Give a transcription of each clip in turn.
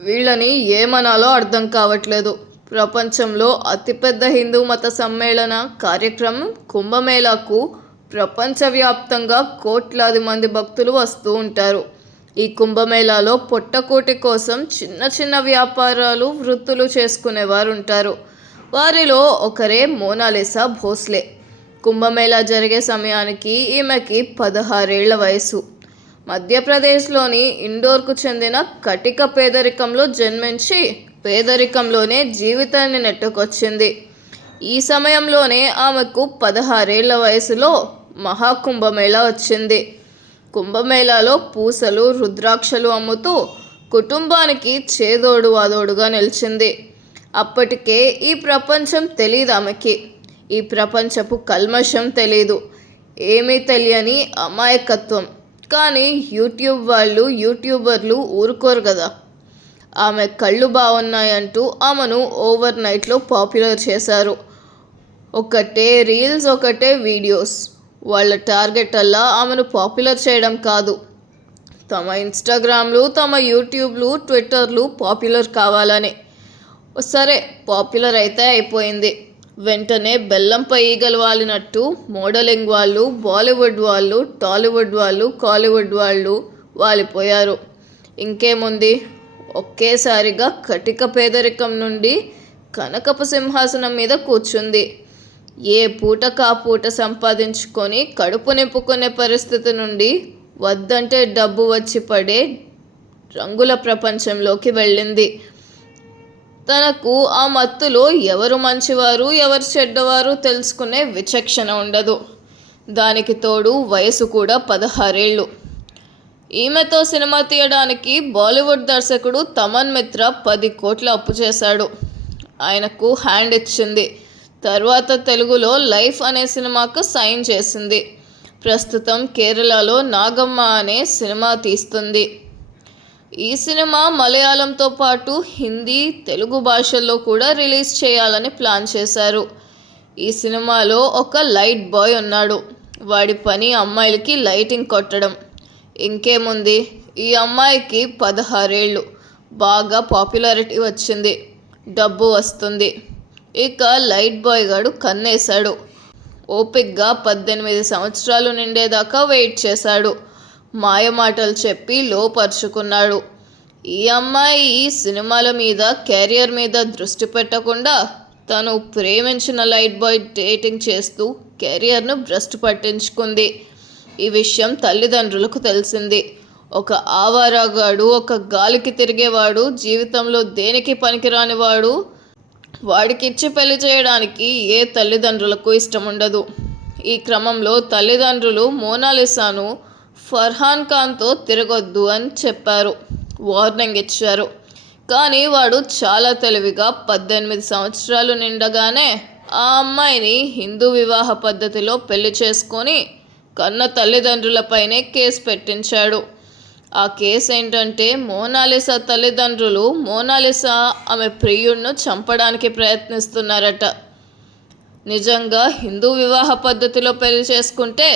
వీళ్ళని ఏమనాలో అర్థం కావట్లేదు. ప్రపంచంలో అతిపెద్ద హిందూ మత సమ్మేళన కార్యక్రమం కుంభమేళాకు ప్రపంచవ్యాప్తంగా కోట్లాది మంది భక్తులు వస్తూ ఉంటారు. ఈ కుంభమేళాలో పొట్టకూటి కోసం చిన్న చిన్న వ్యాపారాలు వృత్తులు చేసుకునేవారు ఉంటారు. వారిలో ఒకరే మోనాలిసా భోస్లే. కుంభమేళా జరిగే సమయానికి ఈమెకి 16 ఏళ్ల వయసు. మధ్యప్రదేశ్లోని ఇండోర్కు చెందిన కటిక పేదరికంలో జన్మించి పేదరికంలోనే జీవితాన్ని నెట్టుకొచ్చింది. ఈ సమయంలోనే ఆమెకు 16 ఏళ్ల వయసులో మహాకుంభమేళా వచ్చింది. కుంభమేళాలో పూసలు రుద్రాక్షలు అమ్ముతూ కుటుంబానికి చేదోడు వాదోడుగా నిలిచింది. అప్పటికే ఈ ప్రపంచం తెలియదు ఆమెకి. ఈ ప్రపంచపు కల్మషం తెలీదు. ఏమీ తెలియని అమాయకత్వం. కానీ యూట్యూబర్లు ఊరుకోరు కదా. ఆమె కళ్ళు బాగున్నాయంటూ ఆమెను ఓవర్ నైట్లో పాపులర్ చేశారు. ఒకటే రీల్స్, ఒకటే వీడియోస్. వాళ్ళ టార్గెట్ అలా ఆమెను పాపులర్ చేయడం కాదు, తమ ఇన్స్టాగ్రామ్లు, తమ యూట్యూబ్లు, ట్విట్టర్లు పాపులర్ కావాలని. సరే, పాపులర్ అయితే అయిపోయింది. వెంటనే బెల్లంపై ఈగలు వాలినట్టు మోడలింగ్ వాళ్ళు, బాలీవుడ్ వాళ్ళు, టాలీవుడ్ వాళ్ళు, కాలీవుడ్ వాళ్ళు వాలిపోయారు. ఇంకేముంది, ఒకేసారిగా కటిక పేదరికం నుండి కనకపు సింహాసనం మీద కూర్చుంది. ఏ పూటకా పూట సంపాదించుకొని కడుపు నింపుకునే పరిస్థితి నుండి వద్దంటే డబ్బు వచ్చి పడే రంగుల ప్రపంచంలోకి వెళ్ళింది. తనకు ఆ మత్తులో ఎవరు మంచివారు ఎవరు చెడ్డవారు తెలుసుకునే విచక్షణ ఉండదు. దానికి తోడు వయసు కూడా 16 ఏళ్ళు. ఈమెతో సినిమా తీయడానికి బాలీవుడ్ దర్శకుడు తమన్ మిత్రా 10 కోట్ల అప్పు చేశాడు. ఆయనకు హ్యాండ్ ఇచ్చింది. తర్వాత తెలుగులో లైఫ్ అనే సినిమాకు సైన్ చేసింది. ప్రస్తుతం కేరళలో నాగమ్మ అనే సినిమా తీస్తుంది. ఈ సినిమా మలయాళంతో పాటు హిందీ, తెలుగు భాషల్లో కూడా రిలీజ్ చేయాలని ప్లాన్ చేశారు. ఈ సినిమాలో ఒక లైట్ బాయ్ ఉన్నాడు. వాడి పని అమ్మాయిలకి లైటింగ్ కొట్టడం. ఇంకేముంది, ఈ అమ్మాయికి 16 ఏళ్ళు. బాగా పాపులారిటీ వచ్చింది, డబ్బు వస్తుంది. ఇక లైట్ బాయ్ గాడు కన్నేశాడు. ఓపిక్గా 18 సంవత్సరాలు నిండేదాకా వెయిట్ చేశాడు. మాయమాటలు చెప్పి లోపరుచుకున్నాడు. ఈ అమ్మాయి సినిమాల మీద, కెరియర్ మీద దృష్టి పెట్టకుండా తను ప్రేమించిన లైట్ బాయ్ డేటింగ్ చేస్తూ కెరియర్ను భ్రష్టు పట్టించుకుంది. ఈ విషయం తల్లిదండ్రులకు తెలిసింది. ఒక ఆవారాగాడు, ఒక గాలికి తిరిగేవాడు, జీవితంలో దేనికి పనికిరానివాడు, వాడికిచ్చి పెళ్లి చేయడానికి ఏ తల్లిదండ్రులకు ఇష్టం ఉండదు. ఈ క్రమంలో తల్లిదండ్రులు మోనాలిసాను ఫర్హాన్ ఖాన్తో తిరగొద్దు అని చెప్పారు, వార్నింగ్ ఇచ్చారు. కానీ వాడు చాలా తెలివిగా 18 సంవత్సరాలు నిండగానే ఆ అమ్మాయిని హిందూ వివాహ పద్ధతిలో పెళ్లి చేసుకొని కన్న తల్లిదండ్రులపైనే కేసు పెట్టించాడు. ఆ కేసు ఏంటంటే, మోనాలిసా తల్లిదండ్రులు మోనాలిసా ఆమె ప్రియుడిను చంపడానికి ప్రయత్నిస్తున్నారట. నిజంగా హిందూ వివాహ పద్ధతిలో పెళ్లి చేసుకుంటే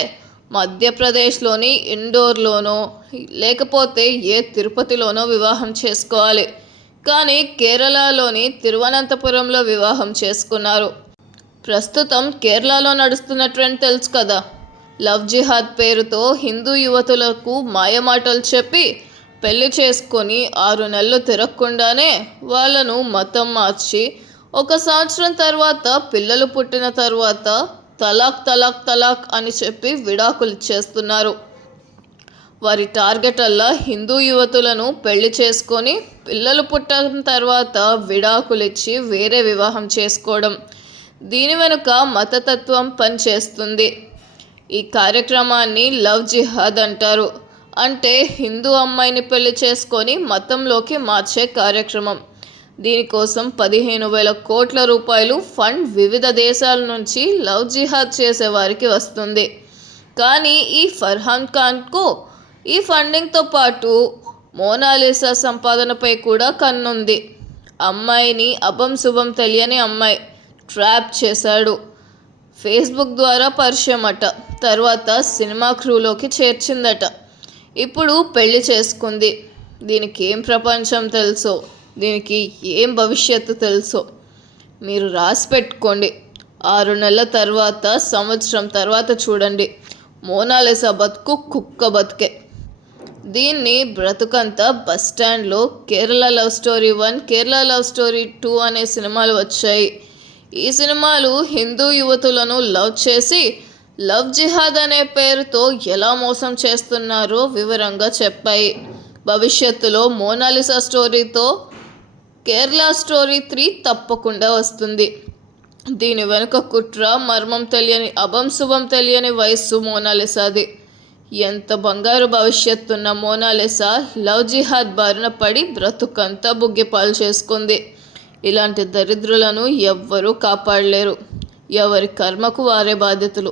మధ్యప్రదేశ్లోని ఇండోర్లోనో లేకపోతే ఏ తిరుపతిలోనో వివాహం చేసుకోవాలి. కానీ కేరళలోని తిరువనంతపురంలో వివాహం చేసుకున్నారు. ప్రస్తుతం కేరళలో నడుస్తున్న ట్రెండ్ తెలుసు కదా. లవ్ జిహాద్ పేరుతో హిందూ యువతులకు మాయమాటలు చెప్పి పెళ్లి చేసుకొని 6 నెలలు తిరగకుండానే వాళ్ళను మతం మార్చి 1 సంవత్సరం తర్వాత పిల్లలు పుట్టిన తర్వాత తలాక్ తలాక్ తలాక్ అని చెప్పి విడాకులు ఇచ్చేస్తున్నారు. వారి టార్గెట్ అల్లా హిందూ యువతులను పెళ్లి చేసుకొని పిల్లలు పుట్టిన తర్వాత విడాకులు ఇచ్చి వేరే వివాహం చేసుకోవడం. దీని వెనుక మతతత్వం పనిచేస్తుంది. ఈ కార్యక్రమాన్ని లవ్ జిహాద్ అంటారు. అంటే హిందూ అమ్మాయిని పెళ్లి చేసుకొని మతంలోకి మార్చే కార్యక్రమం. దీనికోసం 15,000 కోట్ల రూపాయలు ఫండ్ వివిధ దేశాల నుంచి లవ్ జిహాద్ చేసేవారికి వస్తుంది. కానీ ఈ ఫర్హాన్ ఖాన్కు ఈ ఫండింగ్తో పాటు మోనాలిసా సంపాదనపై కూడా కన్నుంది. అమ్మాయిని అభం శుభం తెలియని అమ్మాయి ట్రాప్ చేశాడు. ఫేస్బుక్ ద్వారా పరిచయం అట. తర్వాత సినిమా క్రూలోకి చేర్చిందట. ఇప్పుడు పెళ్లి చేసుకుంది. దీనికి ఏం ప్రపంచం తెలుసో, దీనికి ఏం భవిష్యత్తు తెలుసో మీరు రాసి పెట్టుకోండి. 6 నెలల తర్వాత, సంవత్సరం తర్వాత చూడండి, మోనాలిసా బతుకు కుక్క బతుకే. దీన్ని బ్రతుకంతా బస్ స్టాండ్లో Kerala love story 1, Kerala love story 2 అనే సినిమాలు వచ్చాయి. ఈ సినిమాలు హిందూ యువతులను లవ్ చేసి లవ్ జిహాద్ అనే పేరుతో ఎలా మోసం చేస్తున్నారో వివరంగా చెప్పాయి. భవిష్యత్తులో మోనాలిసా స్టోరీతో కేరళ స్టోరీ 3 తప్పకుండా వస్తుంది. దీని వెనుక కుట్ర, మర్మం తెలియని, శుభం తెలియని వయస్సు మోనాలిసాది. ఎంత బంగారు భవిష్యత్తున్న మోనాలిసా లవ్ జిహాద్ బారిన పడి బ్రతుకంతా బుగ్గిపాలు చేసుకుంది. ఇలాంటి దరిద్రులను ఎవ్వరూ కాపాడలేరు. ఎవరి కర్మకు వారే బాధ్యతలు.